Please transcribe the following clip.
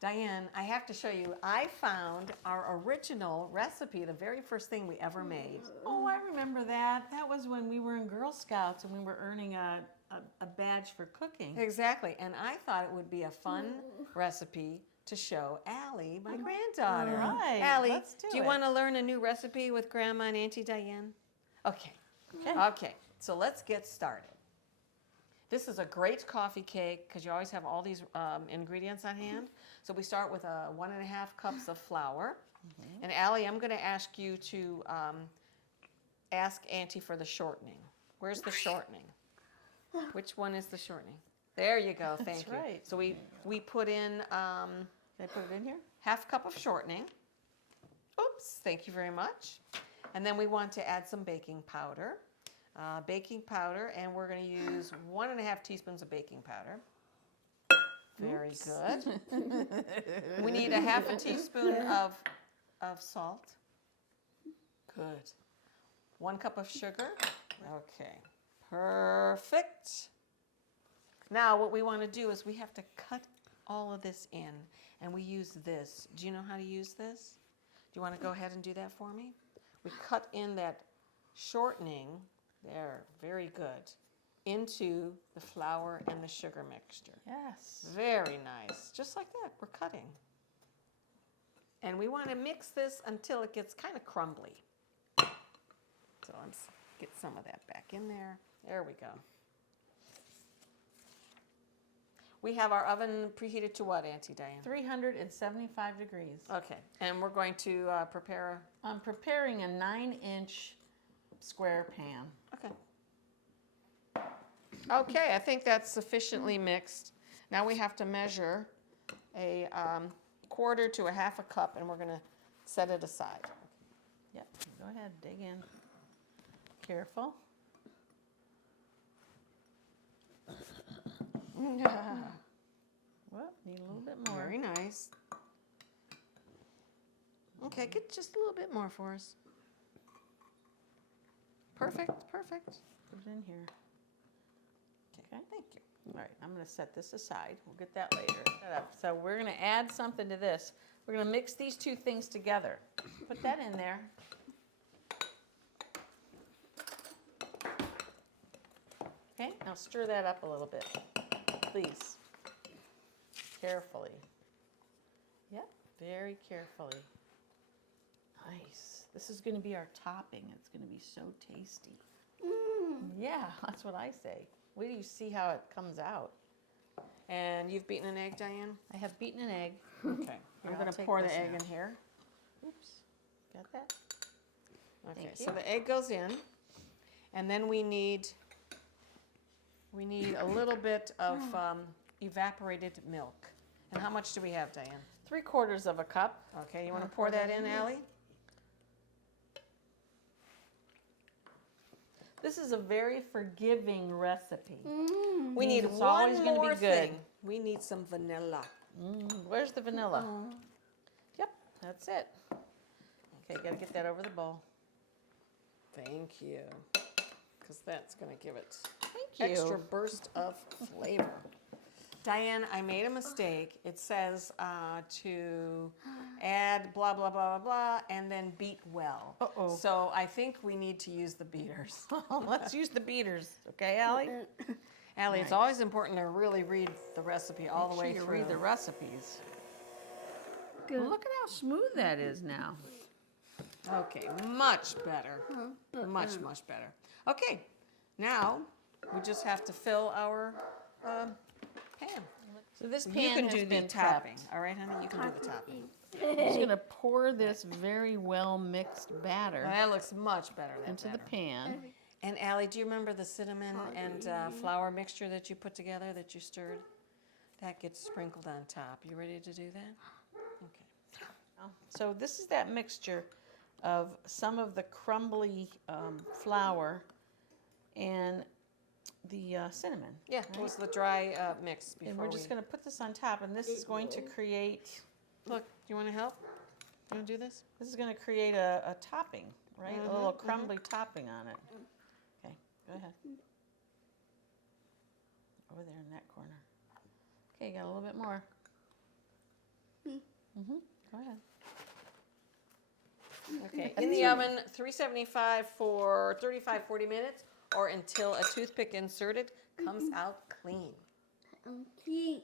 Diane, I have to show you, I found our original recipe, the very first thing we ever made. Oh, I remember that. That was when we were in Girl Scouts and we were earning a badge for cooking. Exactly, and I thought it would be a fun recipe to show Allie, my granddaughter. Right, Allie, let's do you it. want to learn a new recipe with Grandma and Auntie Diane? Okay. Okay, so let's get started. This is a great coffee cake because you always have all these ingredients on hand. So we start with 1.5 cups of flour. And Allie, I'm going to ask you to ask Auntie for the shortening. Where's the shortening? Which one is the shortening? There you go, thank you. That's right. So we put in Can I put it in here? 1/2 cup of shortening. Oops, thank you very much. And then we want to add some baking powder. And we're going to use 1.5 teaspoons of baking powder. Very good. We need 1/2 teaspoon of salt. Good. 1 cup of sugar. Okay, perfect. Now what we want to do is we have to cut all of this in, and we use this. Do you know how to use this? Do you want to go ahead and do that for me? We cut in that shortening, there, very good, into the flour and the sugar mixture. Yes. Very nice. Just like that, we're cutting. And we want to mix this until it gets kind of crumbly. So let's get some of that back in there. There we go. We have our oven preheated to what, Auntie Diane? 375 degrees. Okay, and we're going to prepare. I'm preparing a 9-inch square pan. Okay. Okay, I think that's sufficiently mixed. Now we have to measure a 1/4 to 1/2 cup, and we're going to set it aside. Yep, go ahead, dig in. Careful. Well, need a little bit more. Very nice. Okay, get just a little bit more for us. Perfect, perfect. Put it in here. Okay, thank you. All right, I'm going to set this aside. We'll get that later. Set up. So we're going to add something to this. We're going to mix these two things together. Put that in there. Okay, now stir that up a little bit, please. Carefully. Yep, very carefully. Nice. This is going to be our topping. It's going to be so tasty. Yeah, that's what I say. Wait till you see how it comes out. And you've beaten an egg, Diane? I have beaten an egg. Okay. I'm Here, going I'll to take pour the this egg now. in here. Oops, got that? Okay, Thank so you. the egg goes in, and then we need a little bit of evaporated milk. And how much do we have, Diane? 3/4 of a cup. Okay, you want to pour that in, Allie? This is a very forgiving recipe. We need It's always one gonna be more good. thing. We need some vanilla. Where's the vanilla? Yep, that's it. Okay, got to get that over the bowl. Thank you. Because that's going to give it Thank you. extra burst of flavor. Diane, I made a mistake. It says to add blah, blah, blah, blah, blah, and then beat well. Uh-oh. So I think we need to use the beaters. Let's use the beaters, okay, Allie? Allie, it's always important to really read the recipe all the way You through. read the recipes. Well, look at how smooth that is now. Okay, much better. Much, much better. Okay, now we just have to fill our pan. So this pan You can has do the been topping. prepped. All right, honey, you can do the topping. I'm just going to pour this very well mixed batter Now, that looks much better. into the pan. And Allie, do you remember the cinnamon and flour mixture that you put together, that you stirred? That gets sprinkled on top. You ready to do that? Okay. So this is that mixture of some of the crumbly flour and the cinnamon. Yeah, it was the dry mix before And we're just going to put this on top, and this is going to create, Look, do you want to help? You want to do this? this is going to create a topping, right? A little crumbly topping on it. Okay, go ahead. Over there in that corner. Okay, got a little bit more. Go ahead. Okay, in the oven, 375 for 35, 40 minutes, or until a toothpick inserted comes out clean. Clean.